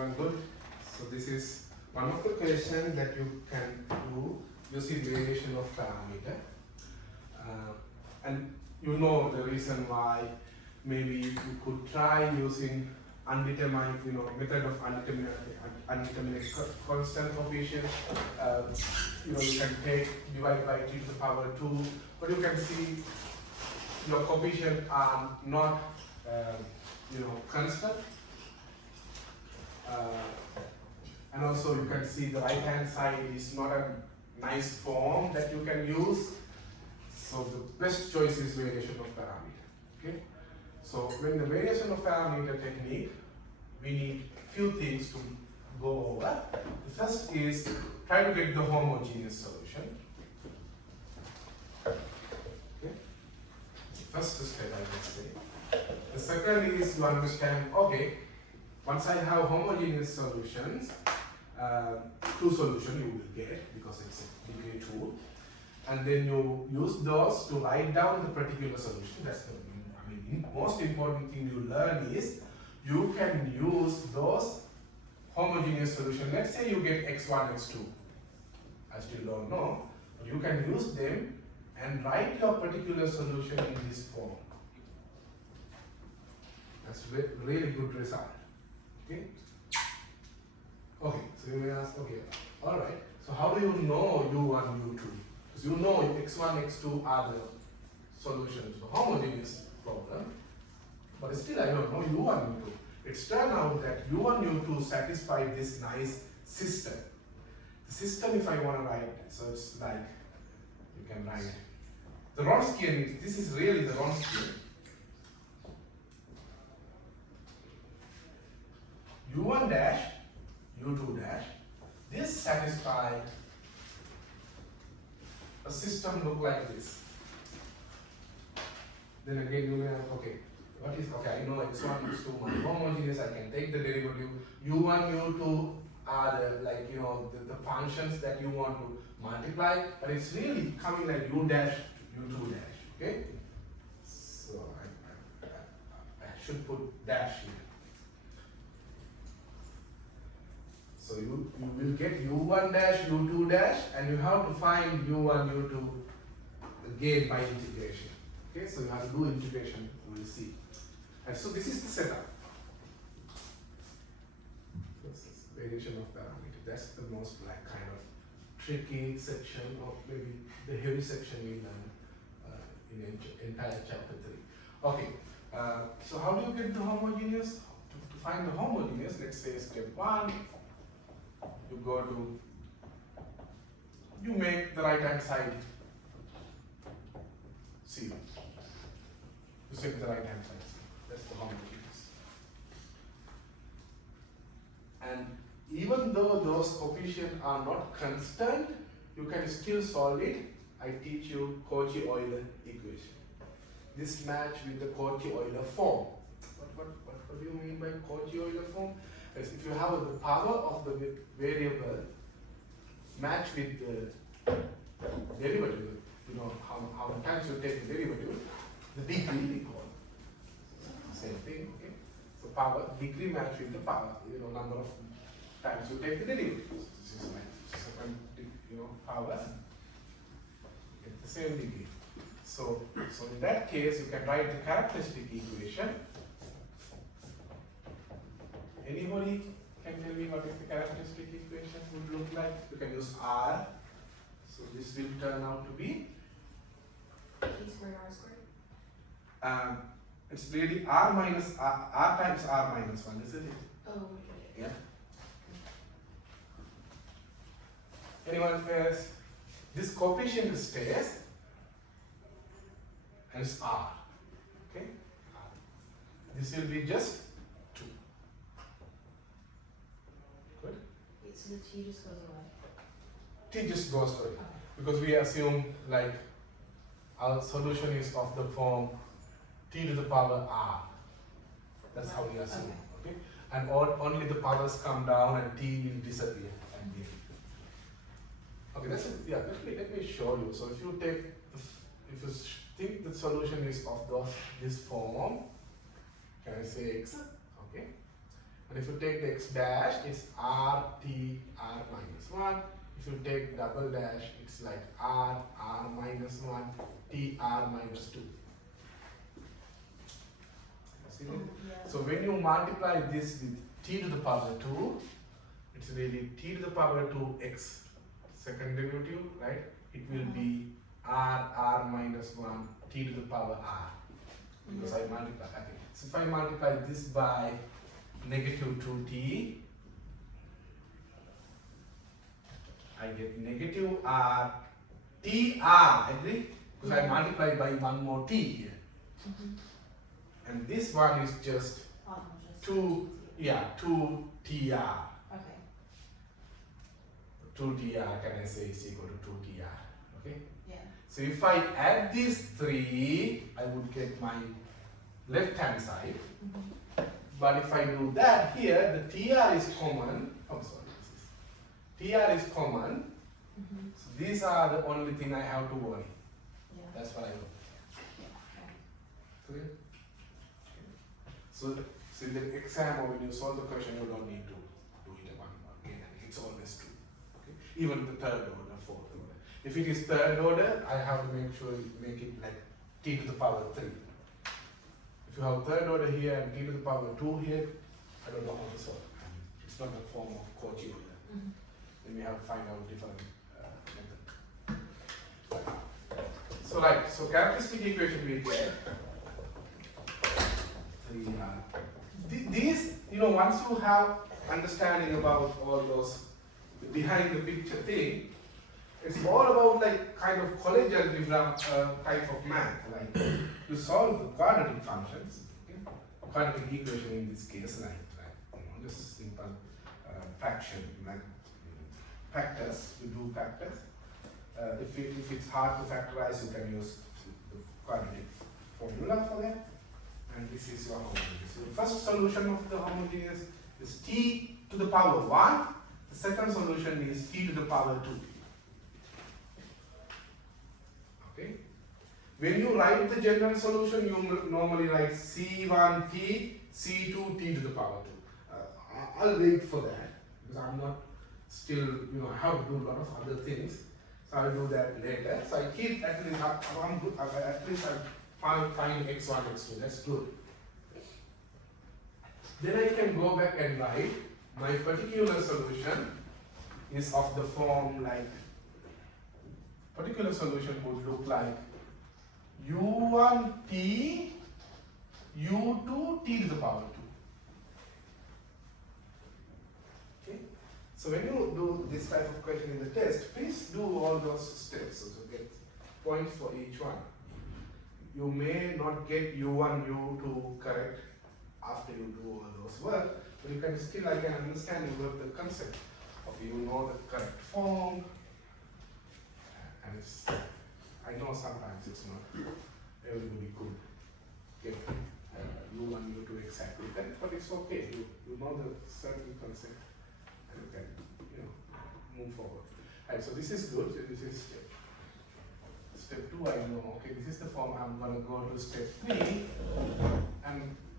everyone good? So this is one of the questions that you can do using variation of parameter. And you know the reason why maybe you could try using undetermined, method of undeterminate constant coefficient. You can take divide by t to the power 2, but you can see your coefficient are not constant. And also you can see the right hand side is not a nice form that you can use. So the best choice is variation of parameter. Okay. So when the variation of parameter technique, we need few things to go over. The first is try to get the homogeneous solution. Okay. First step, I would say. The second is to understand, okay, once I have homogeneous solutions, two solutions you will get because it's a degree tool, and then you use those to write down the particular solution. That's the most important thing you learn is you can use those homogeneous solutions. Let's say you get x1, x2. I still don't know, but you can use them and write your particular solution in this form. That's really good result. Okay. Okay, so you may ask, okay, alright, so how do you know U1, U2? Because you know x1, x2 are the solutions to the homogeneous problem, but still I don't know U1, U2. It's turned out that U1, U2 satisfy this nice system. The system, if I want to write, so it's like, you can write, the Wronskian, this is really the Wronskian. U1 dash, U2 dash, this satisfy a system look like this. Then again you may have, okay, what is, okay, I know x1, x2 are homogeneous, I can take the derivative. U1, U2 are the functions that you want to multiply, but it's really coming like U dash, U2 dash, okay? So I should put dash here. So you will get U1 dash, U2 dash, and you have to find U1, U2 again by integration. Okay, so you have to do integration, we will see. And so this is the setup. This is variation of parameter. That's the most kind of tricky section, or maybe the heavy section we learn in entire chapter 3. Okay, so how do you get the homogeneous? To find the homogeneous, let's say step 1. You make the right hand side 0. You set the right hand side 0. That's the homogeneous. And even though those coefficients are not constant, you can still solve it. I teach you Cauchy-Euler equation. This match with the Cauchy-Euler form. What do you mean by Cauchy-Euler form? As if you have the power of the variable match with the derivative, how many times you take the derivative, the degree we call it. Same thing, okay? So power, degree match with the power, number of times you take the derivative. This is like second, power, get the same degree. So in that case, you can write the characteristic equation. Anybody can tell me what is the characteristic equation would look like? You can use R. So this will turn out to be T squared R squared. It's really R minus R times R minus 1, isn't it? Oh, okay. Yeah. Anyone else? This coefficient stays and it's R. Okay? This will be just So the T just goes away? T just goes away. Because we assume like our solution is of the form T to the power R. That's how we assume. Okay? And only the powers come down and T will disappear. Okay, that's it. Yeah, let me show you. So if you think the solution is of this form, can I say X? Okay. And if you take the x dash, it's r t r minus 1. If you take double dash, it's like r minus 1 t r minus 2. See that? Yeah. So when you multiply this with t to the power 2, it's really t to the power 2 x second derivative, right? It will be r minus 1 t to the power r, because I multiply. Okay. So if I multiply this by negative 2t, I get negative r t r, agree? Because I multiply by one more t here. And this one is just Oh, just 2, yeah, 2 tr. Okay. 2 tr, can I say is equal to 2 tr, okay? Yeah. So if I add these 3, I would get my left hand side. But if I do that here, the tr is common. Oh, sorry, tr is common. So these are the only thing I have to worry. Yeah. That's what I know. Okay. Clear? So, so in the exam or when you solve the question, you don't need to do it one again. It's always true. Okay? Even the third order, fourth order. If it is third order, I have to make sure you make it like t to the power 3. If you have third order here and t to the power 2 here, I don't know how to solve it. It's not a form of Cauchy order. Then we have to find out different method. So right, so characteristic equation we get. These, once you have understanding about all those behind the picture thing, it's all about like kind of college algebra type of math. Like you solve the quadratic functions, okay? Quadratic equation in this case, like just simple fraction, like factors. You do factors. If it's hard to factorize, you can use the quadratic formula for that. And this is your homogeneous. So the first solution of the homogeneous is t to the power 1. The second solution is t to the power 2. Okay. When you write the general solution, you normally write c1t, c2 t to the power 2. I'll wait for that because I'm not still, I have to do a lot of other things. So I'll do that later. So I keep at least I find x1, x2, that's good. Then I can go back and write my particular solution is of the form like, particular solution would look like u1t, u2 t to the power 2. Okay? So when you do this type of question in the test, please do all those steps so to get points for each one. You may not get U1, U2 correct after you do all those work, but you can still, I can understand you have the concept of the correct form. And it's, I know sometimes it's not everybody could get U1, U2 exactly, but it's okay. You know the certain concept and you can, move forward. Right, so this is good. So this is step 2, I know, okay, this is the form. I'm going to go to step 3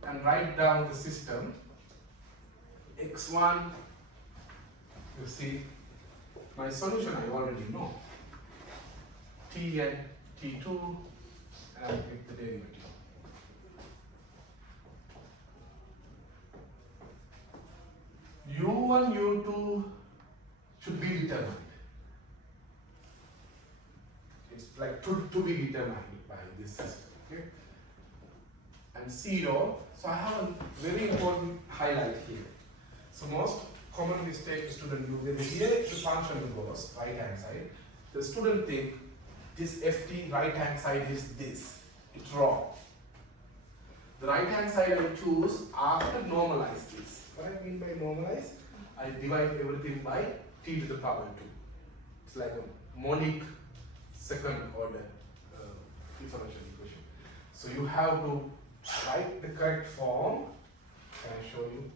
and write down the system. x1, you see, my solution I already know. T and t2, and I'll pick the derivative. u1, u2 should be determined. It's like to be determined by this system, okay? And 0, so I have a very important highlight here. So most common mistake the student do, when here the function goes right hand side, the student think this ft right hand side is this. It's wrong. The right hand side I choose after normalize this. What I mean by normalize? I divide everything by t to the power 2. It's like a monic second order differential equation. So you have to write the correct form. Can I show you?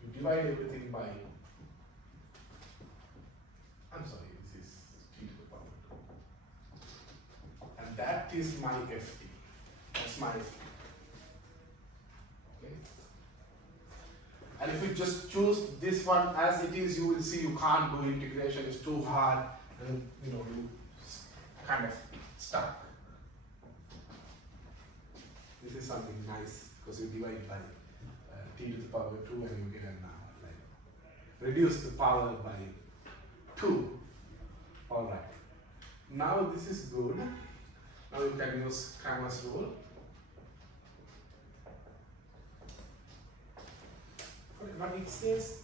You divide everything by, I'm sorry, this is t to the power 2. And that is my ft. That's my ft. Okay? And if you just choose this one as it is, you will see you can't do integration, it's too hard, and you know, you kind of stuck. This is something nice because you divide by t to the power 2 and you get an like reduce the power by 2. Alright. Now this is good. Now you can use Cramer's rule. But it says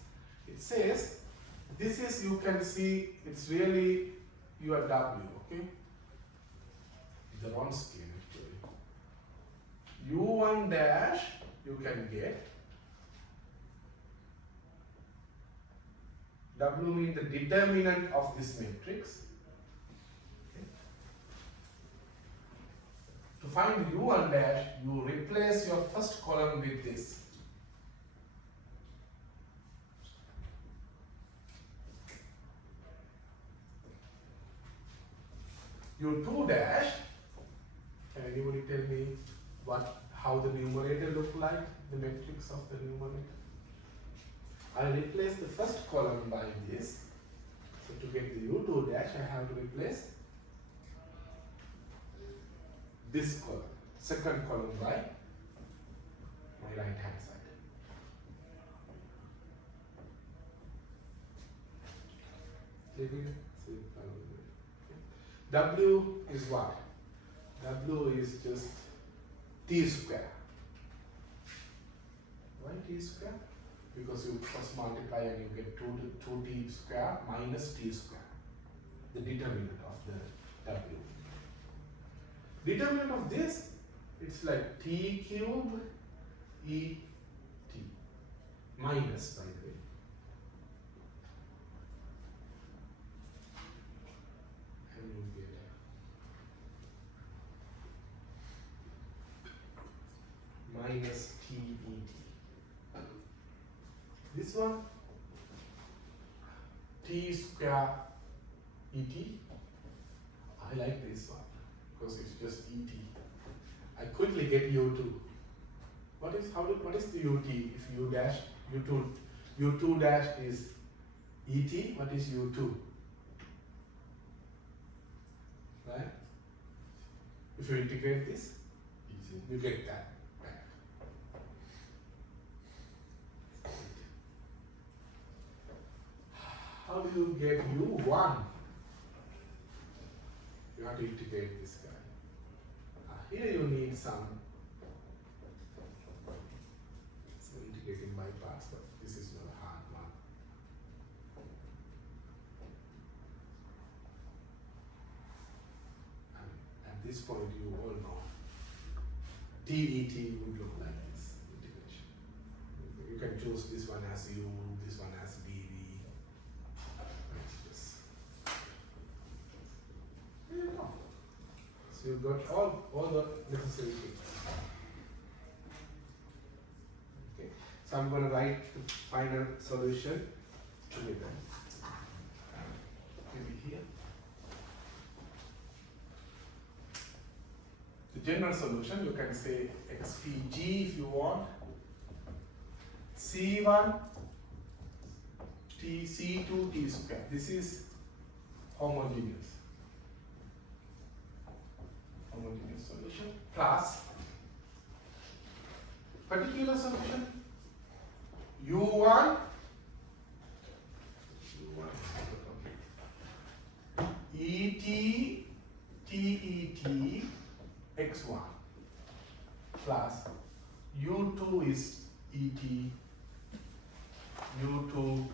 this is, you can see it's really your W, okay? The wrong scale actually. U1 dash you can get. W means the determinant of this matrix. Okay. To find U1 dash, you replace your first column with this. U2 dash, can anybody tell me how the numerator look like, the matrix of the numerator? I'll replace the first column by this. So to get the U2 dash, I have to replace this column, second column by my right hand side. W is what? W is just t square. Why t square? Because you first multiply and you get 2t square minus t square, the determinant of the W. Determinant of this, it's like t cube e t minus, by the way. And you get minus t e t. This one, t square et. I like this one because it's just et. I quickly get u2. What is the ut? If u dash u2 dash is et, what is u2? Right? If you integrate this, you get that. How do you get U1? You have to integrate this guy. Here you need some integrating by parts, but this is not a hard one. And at this point, you all know DET would look like this integration. You can choose this one as U, this one as DV. So you've got all the necessary things. Okay. So I'm going to write the final solution together. Maybe here. The general solution, you can say XPG if you want. C1 T C2 T square. This is homogeneous solution plus particular solution U1 ET TET x1 plus U2 is ET U2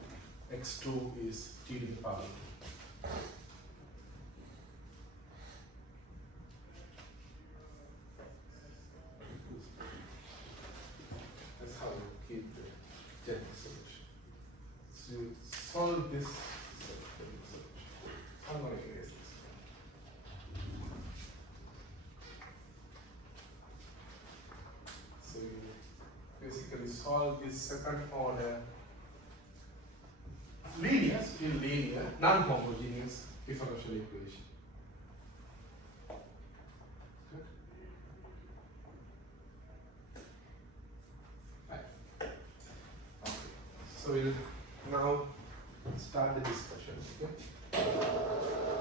x2 is t to the power 2. That's how you keep the general solution. So you solve this solution. I'm going to erase this. So you basically solve this second order linear, non-homogeneous differential equation. Good. Right. Okay. So we'll now start the discussion. Okay?